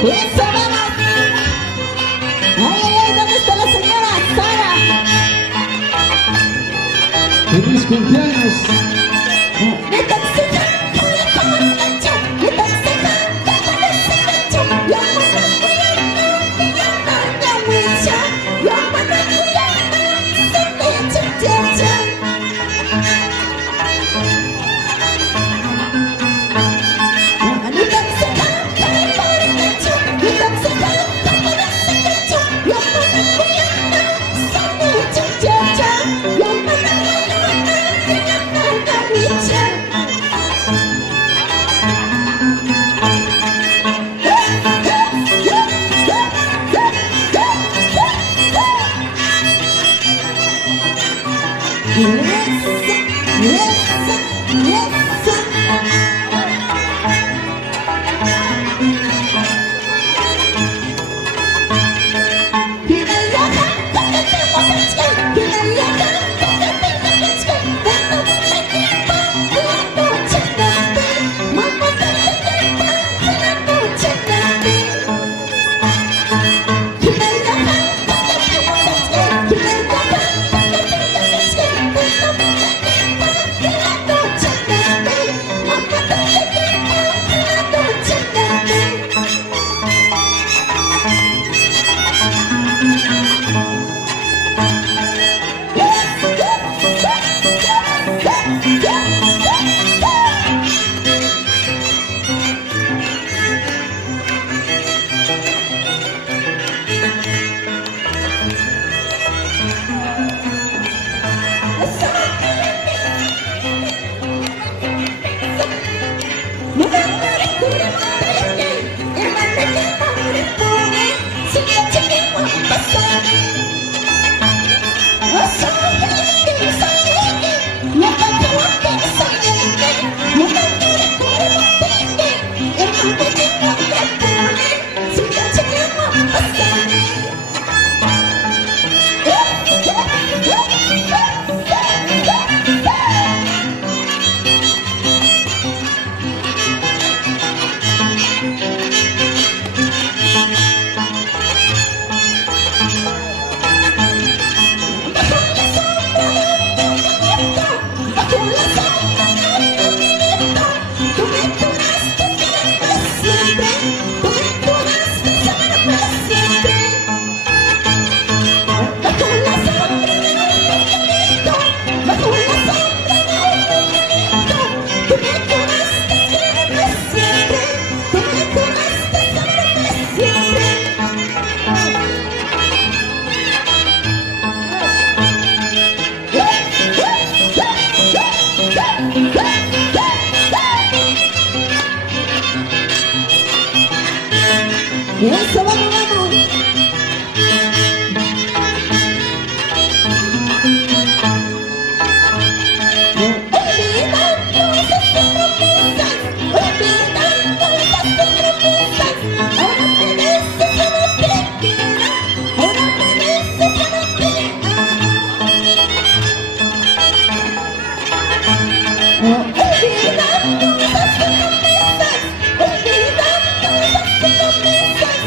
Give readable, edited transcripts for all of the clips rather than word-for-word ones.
Eso, vamos. Ay, ay, ay, ¿dónde está la señora Sara? ¡Feliz cumpleaños! 내 덕수가 콜라콜라 맞죠? 내 덕수가 콜라콜라 맞죠? 영원한 구야 영원한 위쳐 영원한 구야 내 축제죠. 내 덕수가 콜라콜라 맞죠? 내 덕수가 콜라콜라 맞죠? 영원한 구야 내 축제죠. 영원한 위쳐. Eso, vamos, vamos. Olvidando esas promesas, olvidando esas promesas. Ahora me dices que no te quiero, ahora me dices que no te amo. Olvidando esas promesas, olvidando esas promesas.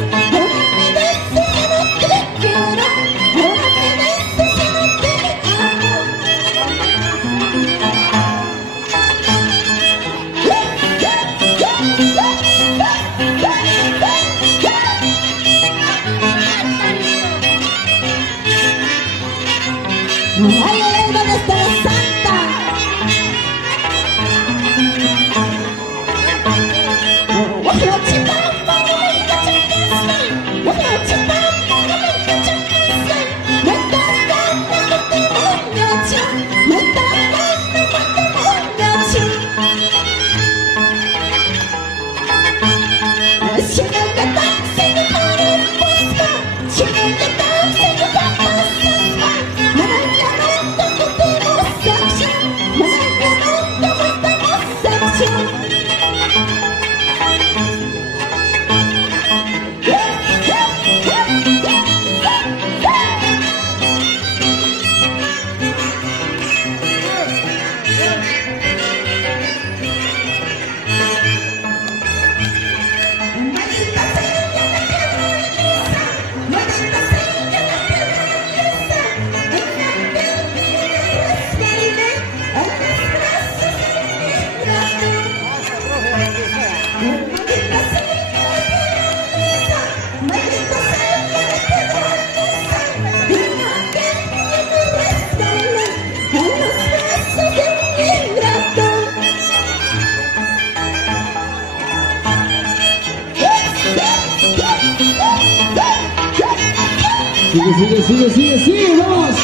Sigue, sigue, sigue, sigue, sigue, vamos.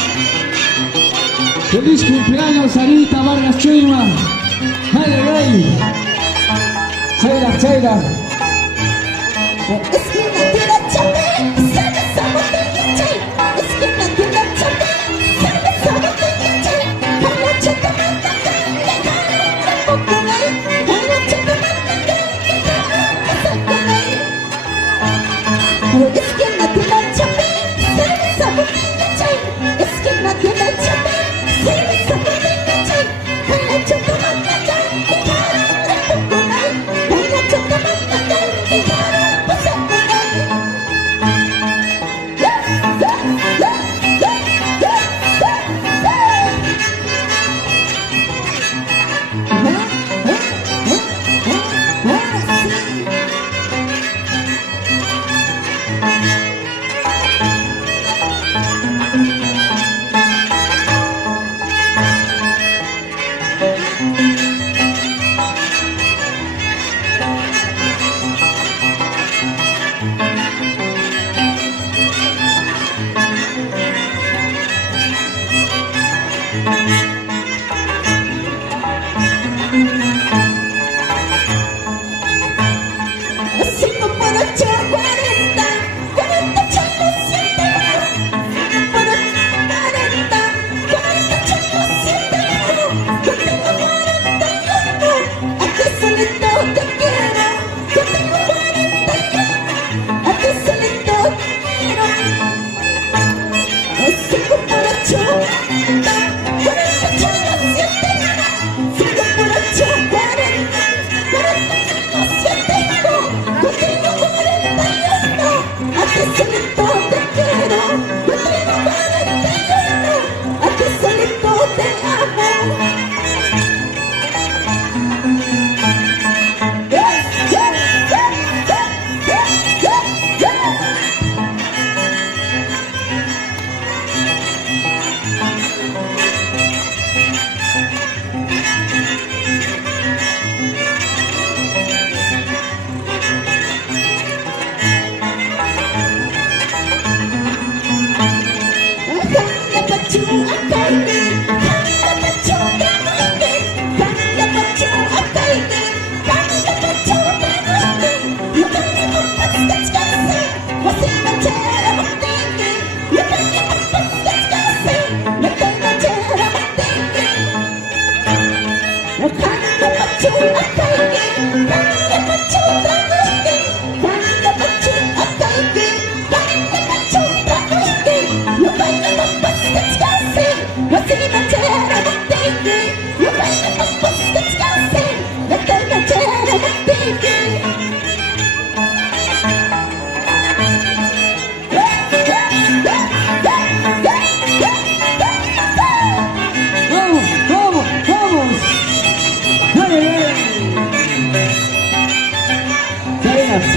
Feliz cumpleaños, Sarita Vargas Chima. Ay, ay, ay. Chaira, Chaira. Esquina de la chapa, cerveza, botella, chay. Esquina de la chapa, cerveza, botella, chay. Anoche tomando carne, tampoco hay. Anoche tomando carne, tampoco hay. Esquina de la chapa, cerveza, botella, chay. Esquina de la chapa, cerveza, botella, chay. Anoche tomando carne, tampoco hay. Anoche tomando carne,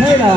Chaira.